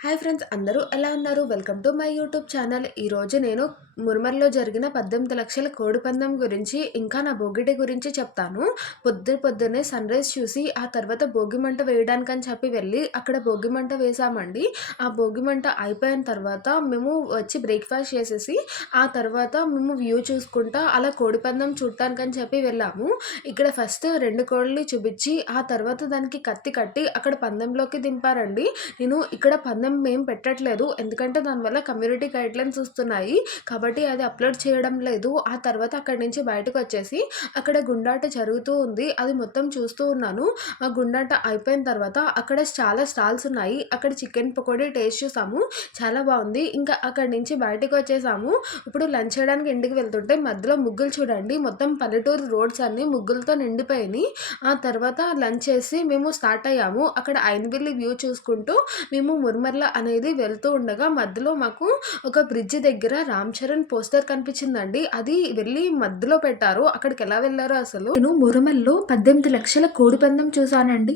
Hi friends, అందరూ ఎలా ఉన్నారు? Welcome to my YouTube channel. ఈరోజు నేను మురమర్లో జరిగిన 18 లక్షల కోడి పందెం గురించి ఇంకా నా భోగిటి గురించి చెప్తాను. పొద్దున్నే సన్‌రైజ్ చూసి ఆ తర్వాత భోగి మంట వేయడానికని చెప్పి వెళ్ళి అక్కడ భోగి మంట వేశామండి. ఆ భోగి మంట అయిపోయిన తర్వాత మేము వచ్చి బ్రేక్‌ఫాస్ట్ చేసేసి ఆ తర్వాత మేము వ్యూ చూసుకుంటా అలా కోడి పందెం చూడటానికని చెప్పి వెళ్ళాము. ఇక్కడ ఫస్ట్ 2 కోడిని చూపించి ఆ తర్వాత దానికి కత్తి కట్టి అక్కడ పందెంలోకి దింపారండి. నేను ఇక్కడ పందెం ఏం పెట్టట్లేదు. ఎందుకంటే దానివల్ల కమ్యూనిటీ గైడ్‌లైన్స్ వస్తున్నాయి. కాబట్టి అది అప్‌లోడ్ చేయడం లేదు. ఆ తర్వాత అక్కడి నుంచి బయటకొచ్చేసి అక్కడ గుండాట జరుగుతూ ఉంది. అది మొత్తం చూస్తూ ఉన్నాను. ఆ గుండాట అయిపోయిన తర్వాత అక్కడ చాలా స్టాల్స్ ఉన్నాయి. అక్కడ చికెన్ పకోడీ టేస్ట్ చూసాము. చాలా బావుంది. ఇంకా అక్కడి నుంచి బయటకొచ్చేసాము. ఇప్పుడు లంచ్ చేయడానికి ఇంటికి వెళ్తుంటే మధ్యలో ముగ్గులు చూడండి. మొత్తం పల్లెటూరు రోడ్స్ అన్నీ ముగ్గులతో నిండిపోయినాయి. ఆ తర్వాత లంచ్ చేసి మేము స్టార్ట్ అయ్యాము. అక్కడ ఐనవిల్లి వ్యూ చూసుకుంటూ మేము మురమర్ల అనేది వెళ్తూ ఉండగా మధ్యలో మాకు ఒక బ్రిడ్జ్ దగ్గర రామ్ చరణ్ పోస్టర్ కనిపించిందండి. అది వెళ్ళి మధ్యలో పెట్టారు. అక్కడికి ఎలా వెళ్ళారో అసలు. నేను మురమల్లో 18 లక్షల కోడి పందెం చూసానండి.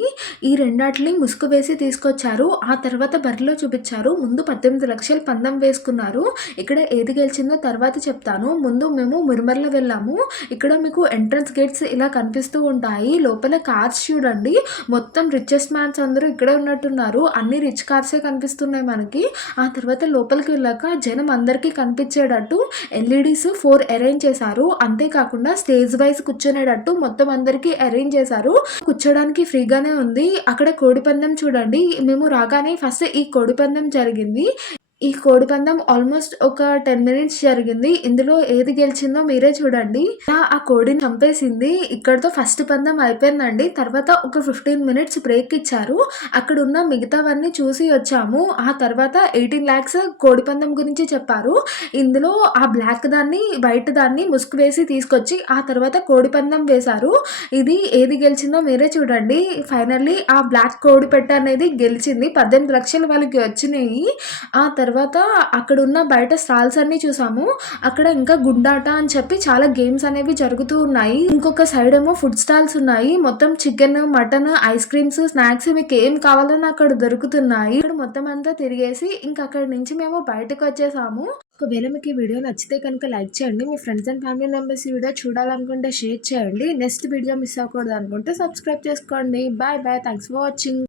ఈ రెండాటిని ముసుగు వేసి తీసుకొచ్చారు. ఆ తర్వాత బరిలో చూపించారు. ముందు 18 లక్షల పందెం వేసుకున్నారు. ఇక్కడ ఏది గెలిచిందో తర్వాత చెప్తాను. ముందు మేము మురమర్లో వెళ్ళాము. ఇక్కడ మీకు ఎంట్రన్స్ గేట్స్ ఇలా కనిపిస్తూ ఉంటాయి. లోపల కార్స్ చూడండి. మొత్తం రిచెస్ట్ మ్యాన్స్ అందరూ ఇక్కడే ఉన్నట్టున్నారు. అన్ని రిచ్ కార్సే కనిపిస్తున్నాయి మనకి. ఆ తర్వాత లోపలికి వెళ్ళాక జనం అందరికీ కనిపించేటట్టు ఎల్ఈడీస్ 4 అరేంజ్ చేశారు. అంతేకాకుండా స్టేజ్ వైజ్ కూర్చునేటట్టు మొత్తం అందరికీ అరేంజ్ చేశారు. కూర్చోడానికి ఫ్రీగానే ఉంది. అక్కడ కోడిపందెం చూడండి. మేము రాగానే ఫస్ట్ ఈ కోడిపందెం జరిగింది. ఈ కోడిపందెం ఆల్మోస్ట్ ఒక 10 మినిట్స్ జరిగింది. ఇందులో ఏది గెలిచిందో మీరే చూడండి. ఆ కోడిని చంపేసింది. ఇక్కడితో ఫస్ట్ పందెం అయిపోయిందండి. తర్వాత ఒక 15 మినిట్స్ బ్రేక్ ఇచ్చారు. అక్కడ ఉన్న మిగతావన్నీ చూసి వచ్చాము. ఆ తర్వాత 18 లాక్స్ కోడిపందెం గురించి చెప్పారు. ఇందులో ఆ బ్లాక్ దాన్ని వైట్ దాన్ని ముసుగు వేసి తీసుకొచ్చి ఆ తర్వాత కోడిపందెం వేశారు. ఇది ఏది గెలిచిందో మీరే చూడండి. ఫైనల్లీ ఆ బ్లాక్ కోడి పెట్ట అనేది గెలిచింది. 18 లక్షలు వాళ్ళకి వచ్చినాయి. ఆ తర్వాత అక్కడున్న బయట స్టాల్స్ అన్నీ చూసాము. అక్కడ ఇంకా గుండాట అని చెప్పి చాలా గేమ్స్ అనేవి జరుగుతూ ఉన్నాయి. ఇంకొక సైడ్ ఏమో ఫుడ్ స్టాల్స్ ఉన్నాయి. మొత్తం chicken, mutton, ice creams, snacks మీకు ఏం కావాలన్నా అక్కడ దొరుకుతున్నాయి. ఇక్కడ మొత్తం అంతా తిరిగేసి ఇంకా అక్కడి నుంచి మేము బయటకు వచ్చేసాము. ఒకవేళ మీకు ఈ వీడియో నచ్చితే కనుక లైక్ చేయండి. మీ ఫ్రెండ్స్ అండ్ ఫ్యామిలీ మెంబర్స్ ఈ వీడియో చూడాలనుకుంటే షేర్ చేయండి. నెక్స్ట్ వీడియో మిస్ అవ్వకూడదు అనుకుంటే సబ్స్క్రైబ్ చేసుకోండి. Bye bye. Thanks for watching.